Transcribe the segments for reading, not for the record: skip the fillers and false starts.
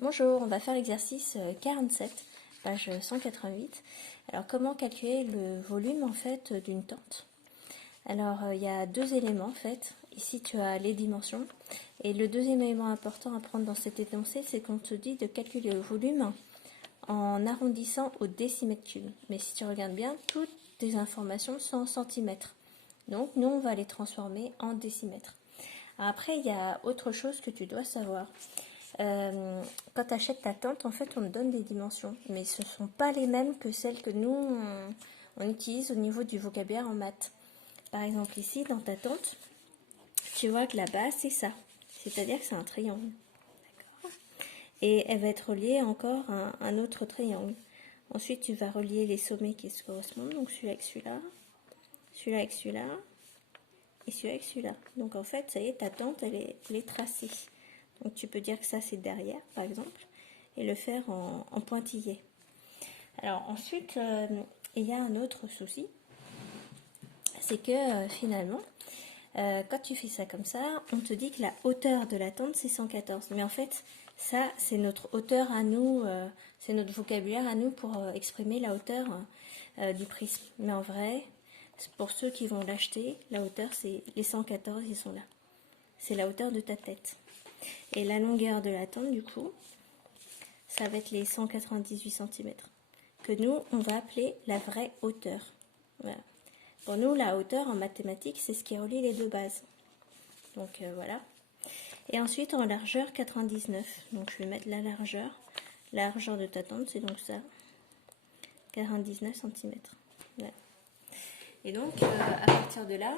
Bonjour, on va faire l'exercice 47, page 188. Alors, comment calculer le volume en fait d'une tente? Alors, il y a deux éléments en fait. Ici, tu as les dimensions. Et le deuxième élément important à prendre dans cet énoncé, c'est qu'on te dit de calculer le volume en arrondissant au décimètre cube. Mais si tu regardes bien, toutes tes informations sont en centimètres. Donc, nous, on va les transformer en décimètres. Après, il y a autre chose que tu dois savoir. Quand tu achètes ta tente, en fait, on te donne des dimensions, mais ce ne sont pas les mêmes que celles que nous, on utilise au niveau du vocabulaire en maths. Par exemple, ici, dans ta tente, tu vois que la base, c'est ça. C'est-à-dire que c'est un triangle. D'accord. Et elle va être reliée encore à un autre triangle. Ensuite, tu vas relier les sommets qui se correspondent, donc celui-là avec celui-là, celui-là avec celui-là, et celui-là avec celui-là. Donc, en fait, ça y est, ta tente, elle est tracée. Donc tu peux dire que ça c'est derrière par exemple et le faire en pointillé. Alors ensuite il y a un autre souci, c'est que finalement quand tu fais ça comme ça, on te dit que la hauteur de la tente c'est 114. Mais en fait ça c'est notre hauteur à nous, c'est notre vocabulaire à nous pour exprimer la hauteur du prisme. Mais en vrai, pour ceux qui vont l'acheter, la hauteur c'est les 114, ils sont là. C'est la hauteur de ta tête. Et la longueur de la tente, du coup, ça va être les 198 cm. Que nous, on va appeler la vraie hauteur. Voilà. Pour nous, la hauteur en mathématiques, c'est ce qui relie les deux bases. Donc voilà. Et ensuite, en largeur, 99. Donc je vais mettre la largeur. La largeur de ta tente, c'est donc ça. 99 cm. Voilà. Et donc, à partir de là,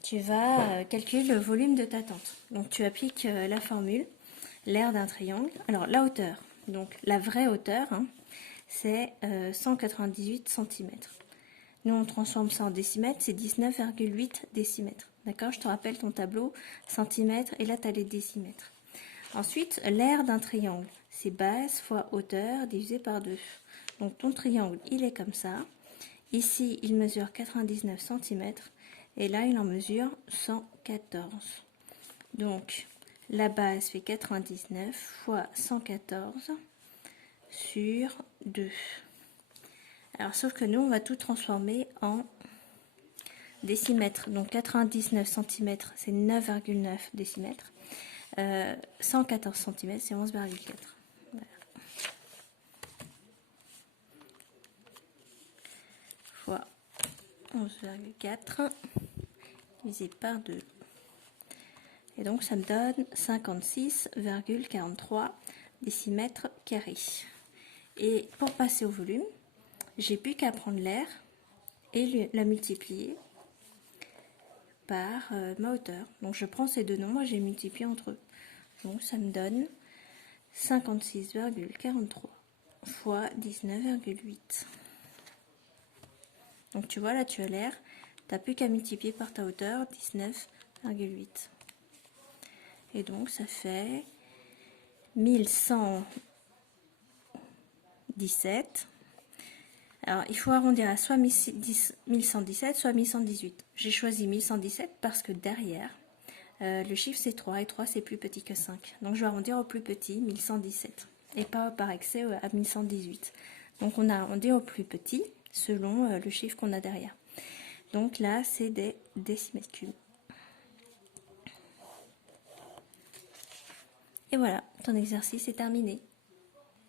tu vas calculer le volume de ta tente. Donc tu appliques la formule, l'aire d'un triangle. Alors la hauteur, donc la vraie hauteur, hein, c'est 198 cm. Nous on transforme ça en décimètres, c'est 19,8 décimètres. D'accord? Je te rappelle ton tableau, centimètres, et là tu as les décimètres. Ensuite, l'aire d'un triangle, c'est base fois hauteur divisé par 2. Donc ton triangle, il est comme ça. Ici, il mesure 99 cm. Et là, il en mesure 114. Donc, la base fait 99 fois 114 sur 2. Alors, sauf que nous, on va tout transformer en décimètres. Donc, 99 cm, c'est 9,9 décimètres. 114 cm, c'est 11,4. Voilà. Fois 11,4 divisé par 2. Et donc ça me donne 56,43 décimètres carrés. Et pour passer au volume, j'ai plus qu'à prendre l'aire et la multiplier par ma hauteur. Donc je prends ces deux nombres et j'ai multiplié entre eux. Donc ça me donne 56,43 fois 19,8. Donc tu vois là tu as l'air, tu n'as plus qu'à multiplier par ta hauteur 19,8. Et donc ça fait 1117. Alors il faut arrondir à soit 1117 soit 1118. J'ai choisi 1117 parce que derrière le chiffre c'est 3 et 3 c'est plus petit que 5. Donc je vais arrondir au plus petit, 1117. Et pas par excès à 1118. Donc on a arrondi au plus petit selon le chiffre qu'on a derrière. Donc là c'est des décimètres cubes. Et voilà, ton exercice est terminé.